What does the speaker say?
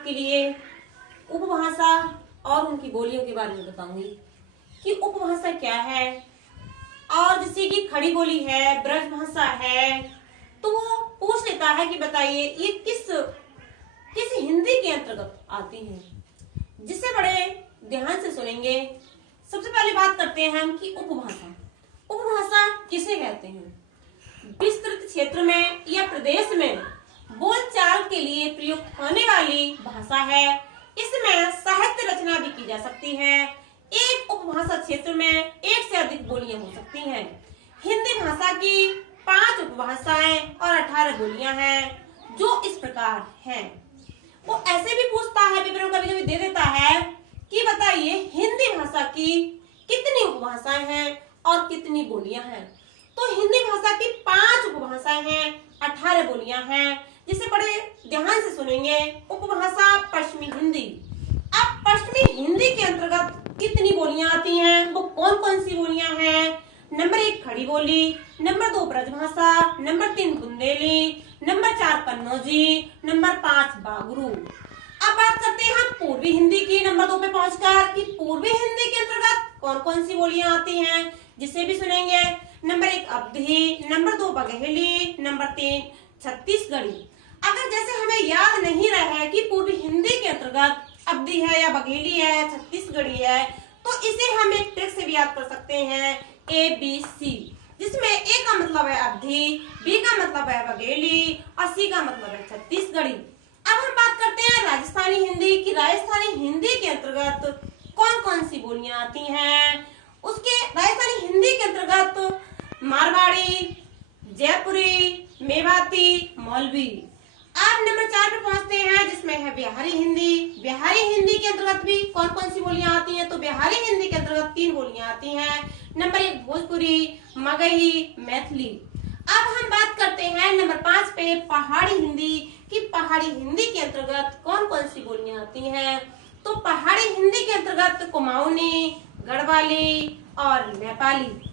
आपके लिए उपभाषा और उनकी बोलियों के बारे में बताऊंगी कि उपभाषा क्या है। और जैसे कि खड़ी बोली है, ब्रज भाषा है, तो वो पूछ लेता है कि बताइए ये किस हिंदी के अंतर्गत आती है, जिसे बड़े ध्यान से सुनेंगे। सबसे पहले बात करते हैं हम कि उपभाषा। उपभाषा किसे कहते हैं? विस्तृत क्षेत्र में या प्रदेश में बोलचाल के लिए प्रयुक्त होने वाली भाषा है। इसमें साहित्य रचना भी की जा सकती है। एक उपभाषा क्षेत्र में एक से अधिक बोलियां हो सकती हैं। हिंदी भाषा की 5 उपभाषाएं और 18 बोलियां हैं, जो इस प्रकार हैं। वो ऐसे भी पूछता है, पेपर में कभी-कभी दे देता है कि बताइए हिंदी भाषा की कितनी उपभाषाएं हैं और कितनी बोलियां हैं। तो हिंदी भाषा की 5 उपभाषाएं हैं, 18 बोलियां हैं, जिसे बड़े ध्यान से सुनेंगे। उपभाषा पश्चिमी हिंदी। अब पश्चिमी हिंदी के अंतर्गत कितनी बोलियां आती हैं, वो कौन कौन सी बोलियां हैं? नंबर 1 खड़ी बोली, number 2 Brajbhasha, number 3 Bundeli, number 4 Kannauji, number 5 Bagru. अब बात करते हैं हम पूर्वी हिंदी की, नंबर 2 पे पहुंचकर कि पूर्वी हिंदी के अंतर्गत कौन कौन सी बोलियां आती हैं, जिसे भी सुनेंगे। नंबर 1 अवधी, नंबर 2 बघेली, नंबर 3 छत्तीसगढ़ी। अगर जैसे हमें याद नहीं रहा है कि पूर्वी हिंदी के अंतर्गत अवधी है या बघेली है, छत्तीसगढ़ी है, तो इसे हम एक ट्रिक से भी याद कर सकते हैं, ABC, जिसमें A का मतलब है अवधी, B का मतलब है बघेली और C का मतलब है छत्तीसगढ़ी। अब हम बात करते हैं राजस्थानी हिंदी की। राजस्थानी हिंदी के अंतर्गत कौन कौन सी बोलियां आती हैं? उसके राजस्थानी हिंदी के अंतर्गत मारवाड़ी, जयपुरी, मेवाती, मौलवी। अब नंबर 4 पे पहुंचते हैं, जिसमें है बिहारी हिंदी। बिहारी हिंदी के अंतर्गत भी कौन कौन सी बोलियां आती हैं? तो बिहारी हिंदी के अंतर्गत 3 बोलियां आती हैं। नंबर 1 भोजपुरी, मगही, मैथिली। अब हम बात करते हैं नंबर 5 पे पहाड़ी हिंदी की। पहाड़ी हिंदी के अंतर्गत कौन कौन सी बोलियां आती हैं? तो पहाड़ी हिंदी के अंतर्गत कुमाऊनी, गढ़वाली और नेपाली।